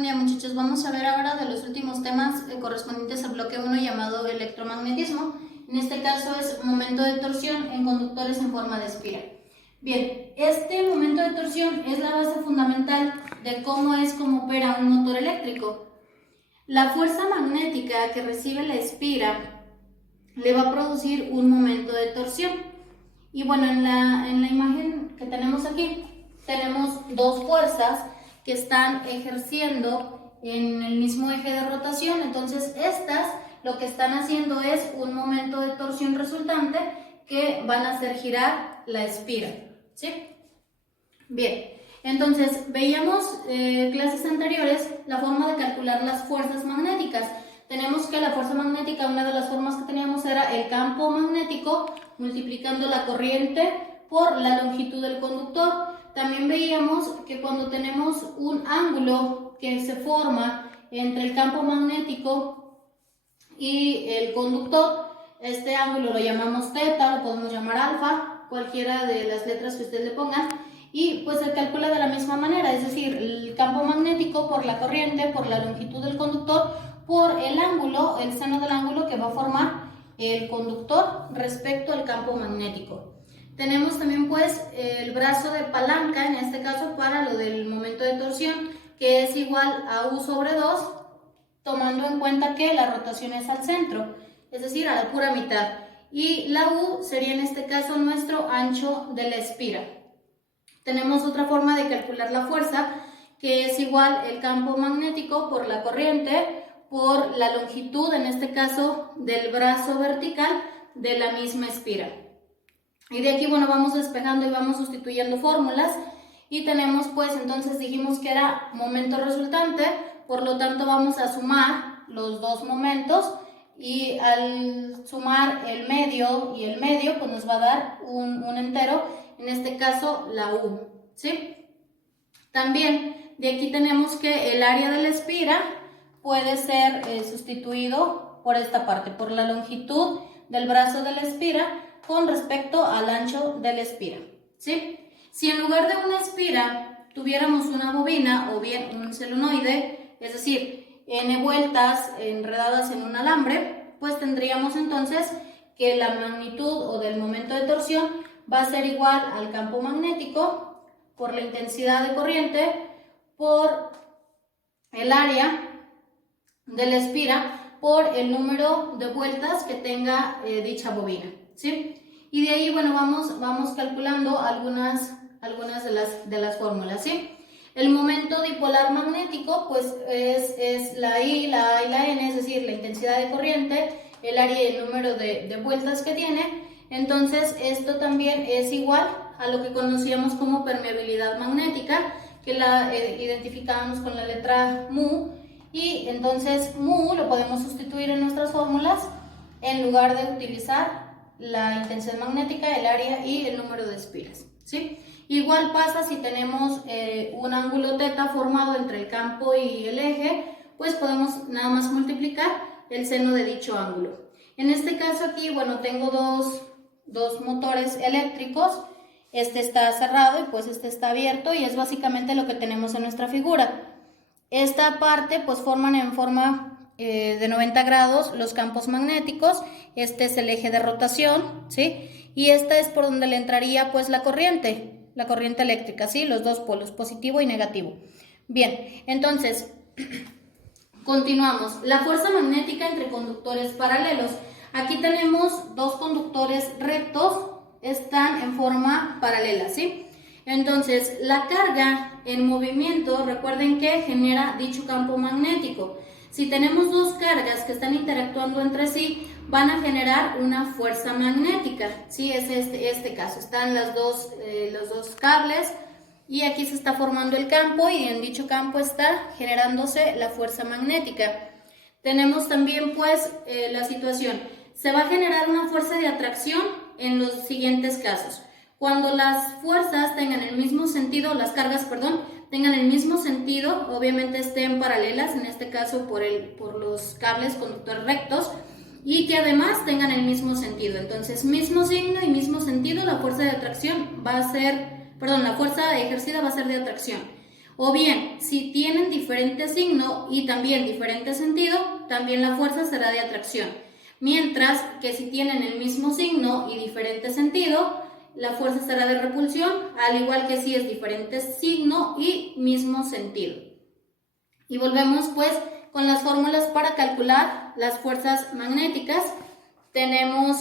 Buen día, muchachos. Vamos a ver ahora de los últimos temas correspondientes al bloque 1 llamado electromagnetismo. En este caso es momento de torsión en conductores en forma de espiral. Bien, este momento de torsión es la base fundamental de cómo opera un motor eléctrico. La fuerza magnética que recibe la espira le va a producir un momento de torsión. Y bueno, en la imagen que tenemos aquí, tenemos dos fuerzas que están ejerciendo en el mismo eje de rotación. Entonces estas lo que están haciendo es un momento de torsión resultante que van a hacer girar la espira, ¿sí? Bien, entonces veíamos clases anteriores la forma de calcular las fuerzas magnéticas. Tenemos que la fuerza magnética, una de las formas que teníamos era el campo magnético multiplicando la corriente por la longitud del conductor. También veíamos que cuando tenemos un ángulo que se forma entre el campo magnético y el conductor, este ángulo lo llamamos teta, lo podemos llamar alfa, cualquiera de las letras que ustedes le pongan, y pues se calcula de la misma manera, es decir, el campo magnético por la corriente, por la longitud del conductor, por el ángulo, el seno del ángulo que va a formar el conductor respecto al campo magnético. Tenemos también pues el brazo de palanca, en este caso para lo del momento de torsión, que es igual a U sobre 2, tomando en cuenta que la rotación es al centro, es decir, a la pura mitad. Y la U sería en este caso nuestro ancho de la espira. Tenemos otra forma de calcular la fuerza, que es igual el campo magnético por la corriente, por la longitud, en este caso del brazo vertical de la misma espira. Y de aquí, bueno, vamos despejando y vamos sustituyendo fórmulas. Y tenemos, pues, entonces dijimos que era momento resultante, por lo tanto vamos a sumar los dos momentos. Y al sumar el medio y el medio, pues nos va a dar un entero, en este caso la U, ¿sí? También de aquí tenemos que el área de la espira puede ser sustituido por esta parte, por la longitud del brazo de la espira con respecto al ancho de la espira, ¿sí? Si en lugar de una espira tuviéramos una bobina o bien un solenoide, es decir, n vueltas enredadas en un alambre, pues tendríamos entonces que la magnitud o del momento de torsión va a ser igual al campo magnético por la intensidad de corriente por el área de la espira por el número de vueltas que tenga dicha bobina, ¿sí? Y de ahí, bueno, vamos calculando algunas de las fórmulas, ¿sí? El momento dipolar magnético, pues es la I, la A y la N, es decir, la intensidad de corriente, el área y el número de vueltas que tiene. Entonces, esto también es igual a lo que conocíamos como permeabilidad magnética, que la identificábamos con la letra mu. Y entonces mu lo podemos sustituir en nuestras fórmulas en lugar de utilizar la intensidad magnética, el área y el número de espiras, ¿sí? Igual pasa si tenemos un ángulo teta formado entre el campo y el eje, pues podemos nada más multiplicar el seno de dicho ángulo. En este caso aquí, bueno, tengo dos motores eléctricos. Este está cerrado y pues este está abierto y es básicamente lo que tenemos en nuestra figura. Esta parte pues forman en forma de 90 grados los campos magnéticos. Este es el eje de rotación, ¿sí? Y esta es por donde le entraría pues la corriente eléctrica, ¿sí? Los dos polos, positivo y negativo. Bien, entonces continuamos. La fuerza magnética entre conductores paralelos. Aquí tenemos dos conductores rectos, están en forma paralela, ¿sí? Entonces, la carga en movimiento, recuerden que genera dicho campo magnético. Si tenemos dos cargas que están interactuando entre sí, van a generar una fuerza magnética, ¿sí? Es este caso. Están los dos cables y aquí se está formando el campo y en dicho campo está generándose la fuerza magnética. Tenemos también, pues, la situación. Se va a generar una fuerza de atracción en los siguientes casos. Cuando las fuerzas tengan el mismo sentido, las cargas, perdón, tengan el mismo sentido, obviamente estén paralelas, en este caso por los cables conductores rectos, y que además tengan el mismo sentido. Entonces, mismo signo y mismo sentido, la fuerza de atracción va a ser, la fuerza ejercida va a ser de atracción. O bien, si tienen diferente signo y también diferente sentido, también la fuerza será de atracción. Mientras que si tienen el mismo signo y diferente sentido, la fuerza será de repulsión, al igual que si es diferente signo y mismo sentido. Y volvemos pues con las fórmulas para calcular las fuerzas magnéticas. Tenemos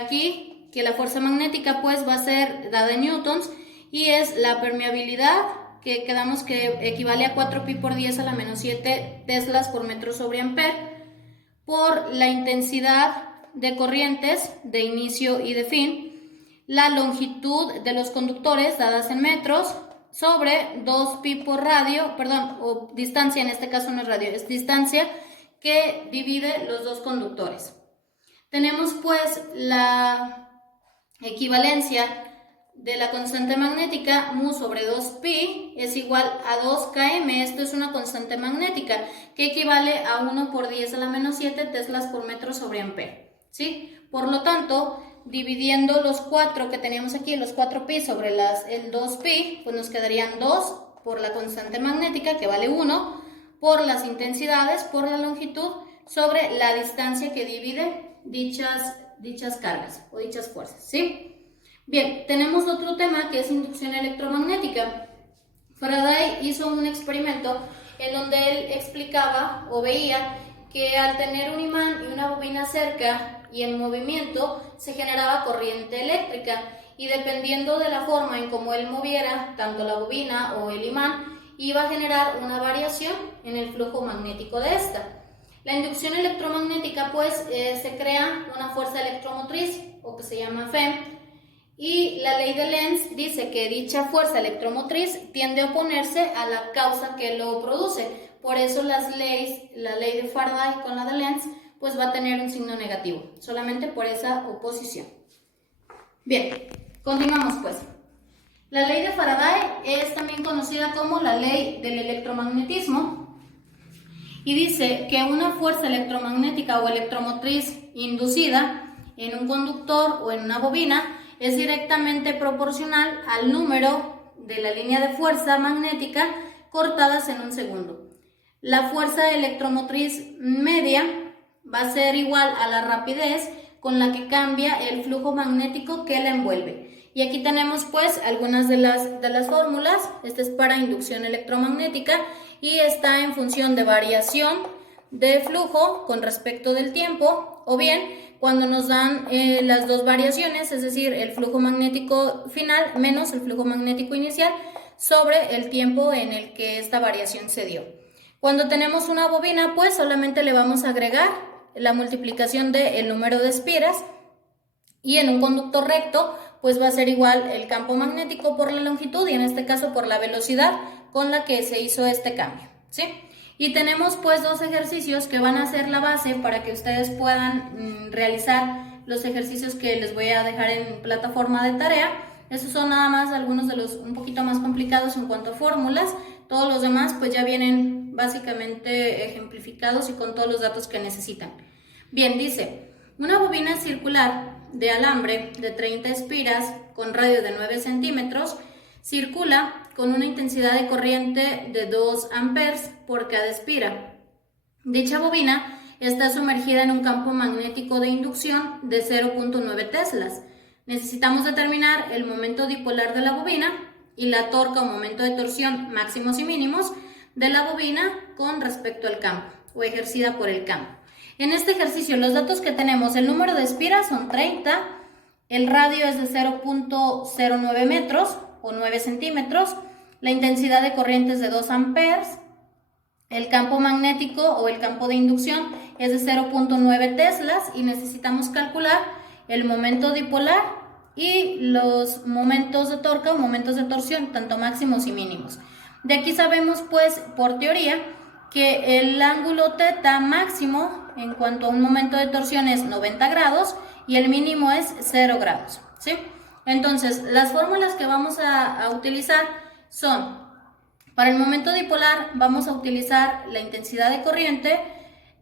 aquí que la fuerza magnética pues va a ser dada en newtons y es la permeabilidad, que quedamos que equivale a 4pi por 10 a la menos 7 teslas por metro sobre amper, por la intensidad de corrientes de inicio y de fin, la longitud de los conductores dadas en metros, sobre 2pi por radio, o distancia, en este caso no es radio, es distancia que divide los dos conductores. Tenemos pues la equivalencia de la constante magnética, mu sobre 2pi es igual a 2km, esto es una constante magnética que equivale a 1 por 10 a la menos 7 teslas por metro sobre amper, ¿sí? Por lo tanto, dividiendo los 4 que teníamos aquí, los 4pi sobre el 2pi, pues nos quedarían 2 por la constante magnética, que vale 1, por las intensidades, por la longitud, sobre la distancia que divide dichas cargas o dichas fuerzas, ¿sí? Bien, tenemos otro tema que es inducción electromagnética. Faraday hizo un experimento en donde él explicaba o veía que al tener un imán y una bobina cerca y en movimiento se generaba corriente eléctrica, y dependiendo de la forma en cómo él moviera tanto la bobina o el imán, iba a generar una variación en el flujo magnético de esta. La inducción electromagnética pues se crea una fuerza electromotriz, o que se llama FEM, y la ley de Lenz dice que dicha fuerza electromotriz tiende a oponerse a la causa que lo produce. Por eso la ley de Faraday con la de Lenz pues va a tener un signo negativo, solamente por esa oposición. Bien, continuamos pues. La ley de Faraday es también conocida como la ley del electromagnetismo y dice que una fuerza electromagnética o electromotriz inducida en un conductor o en una bobina es directamente proporcional al número de la línea de fuerza magnética cortadas en un segundo. La fuerza electromotriz media va a ser igual a la rapidez con la que cambia el flujo magnético que la envuelve. Y aquí tenemos pues algunas de las fórmulas. Esta es para inducción electromagnética y está en función de variación de flujo con respecto del tiempo, o bien cuando nos dan las dos variaciones, es decir, el flujo magnético final menos el flujo magnético inicial sobre el tiempo en el que esta variación se dio. Cuando tenemos una bobina, pues solamente le vamos a agregar la multiplicación del número de espiras, y en un conductor recto, pues va a ser igual el campo magnético por la longitud y en este caso por la velocidad con la que se hizo este cambio, ¿sí? Y tenemos pues dos ejercicios que van a ser la base para que ustedes puedan realizar los ejercicios que les voy a dejar en plataforma de tarea. Esos son nada más algunos de los un poquito más complicados en cuanto a fórmulas. Todos los demás pues ya vienen básicamente ejemplificados y con todos los datos que necesitan. Bien, dice, una bobina circular de alambre de 30 espiras con radio de 9 centímetros circula con una intensidad de corriente de 2 amperes por cada espira. Dicha bobina está sumergida en un campo magnético de inducción de 0.9 teslas. Necesitamos determinar el momento dipolar de la bobina y la torca o momento de torsión máximos y mínimos de la bobina con respecto al campo o ejercida por el campo. En este ejercicio los datos que tenemos, el número de espiras son 30, el radio es de 0.09 metros o 9 centímetros, la intensidad de corriente es de 2 amperes, el campo magnético o el campo de inducción es de 0.9 teslas y necesitamos calcular el momento dipolar y los momentos de torca o momentos de torsión, tanto máximos y mínimos. De aquí sabemos pues por teoría que el ángulo θ máximo en cuanto a un momento de torsión es 90 grados y el mínimo es 0 grados, ¿sí? Entonces, las fórmulas que vamos a utilizar son, para el momento dipolar vamos a utilizar la intensidad de corriente,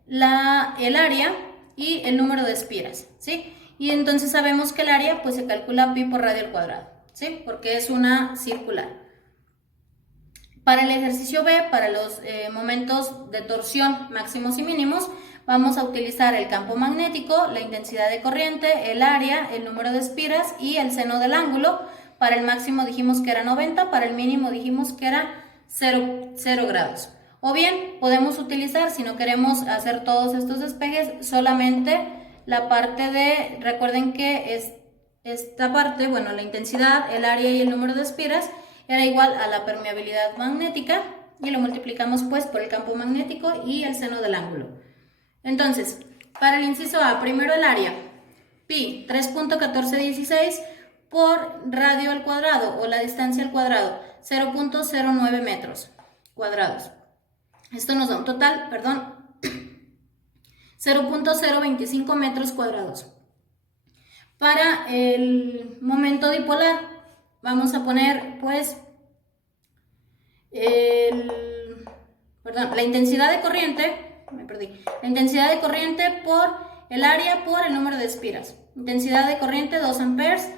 el área y el número de espiras, ¿sí? Y entonces sabemos que el área pues se calcula pi por radio al cuadrado, ¿sí? Porque es una circular. Para el ejercicio B, para los momentos de torsión máximos y mínimos, vamos a utilizar el campo magnético, la intensidad de corriente, el área, el número de espiras y el seno del ángulo. Para el máximo dijimos que era 90, para el mínimo dijimos que era 0 grados. O bien podemos utilizar, si no queremos hacer todos estos despejes, solamente la parte de, recuerden que esta parte, bueno, la intensidad, el área y el número de espiras era igual a la permeabilidad magnética y lo multiplicamos pues por el campo magnético y el seno del ángulo. Entonces, para el inciso A, primero el área, pi 3.1416 por radio al cuadrado o la distancia al cuadrado, 0.09 metros cuadrados. Esto nos da un total, 0.025 metros cuadrados. Para el momento dipolar, vamos a poner pues la intensidad de corriente, la intensidad de corriente por el área por el número de espiras. Intensidad de corriente 2 amperes,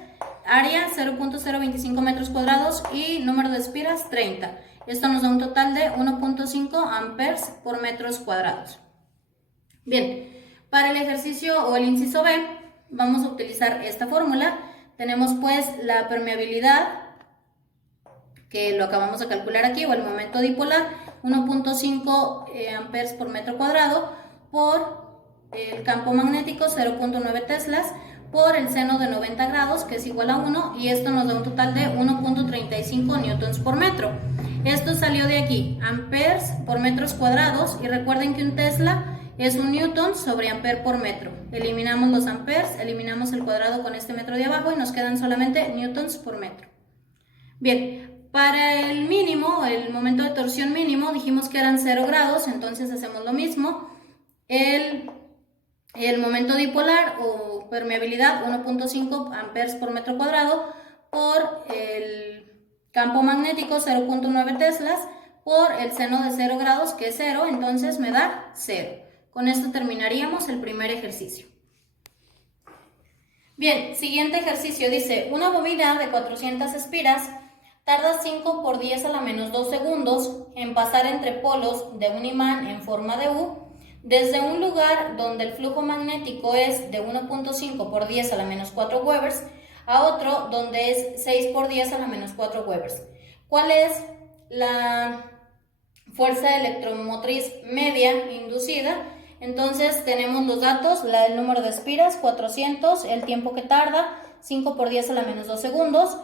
área 0.025 metros cuadrados y número de espiras 30. Esto nos da un total de 1.5 amperes por metros cuadrados. Bien, para el ejercicio o el inciso B vamos a utilizar esta fórmula. Tenemos pues la permeabilidad, que lo acabamos de calcular aquí, o el momento dipolar, 1.5 amperes por metro cuadrado, por el campo magnético 0.9 teslas, por el seno de 90 grados, que es igual a 1, y esto nos da un total de 1.35 newtons por metro. Esto salió de aquí, amperes por metros cuadrados, y recuerden que un tesla es un newton sobre amper por metro. Eliminamos los amperes, eliminamos el cuadrado con este metro de abajo y nos quedan solamente newtons por metro. Bien, para el mínimo, el momento de torsión mínimo, dijimos que eran 0 grados, entonces hacemos lo mismo. El momento dipolar o permeabilidad 1.5 amperes por metro cuadrado por el campo magnético 0.9 teslas por el seno de 0 grados, que es 0, entonces me da 0. Con esto terminaríamos el primer ejercicio. Bien, siguiente ejercicio dice, una bobina de 400 espiras tarda 5 por 10 a la menos 2 segundos en pasar entre polos de un imán en forma de U desde un lugar donde el flujo magnético es de 1.5 por 10 a la menos 4 Webers a otro donde es 6 por 10 a la menos 4 Webers. ¿Cuál es la fuerza electromotriz media inducida? Entonces tenemos los datos, el número de espiras, 400, el tiempo que tarda, 5 por 10 a la menos 2 segundos,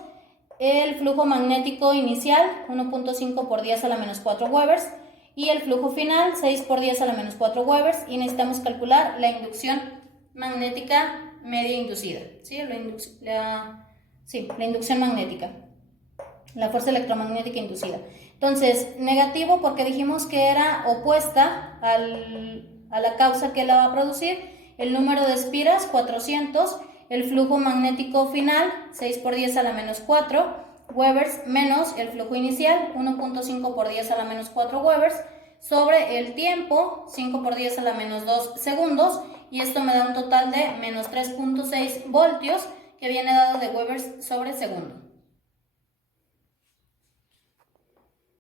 el flujo magnético inicial, 1.5 por 10 a la menos 4 Webers, y el flujo final, 6 por 10 a la menos 4 Webers, y necesitamos calcular la inducción magnética media inducida, ¿sí? La inducción magnética, la fuerza electromagnética inducida. Entonces, negativo porque dijimos que era opuesta a la causa que la va a producir, el número de espiras, 400, el flujo magnético final, 6 por 10 a la menos 4 Webers, menos el flujo inicial, 1.5 por 10 a la menos 4 Webers, sobre el tiempo, 5 por 10 a la menos 2 segundos, y esto me da un total de menos 3.6 voltios, que viene dado de Webers sobre segundo.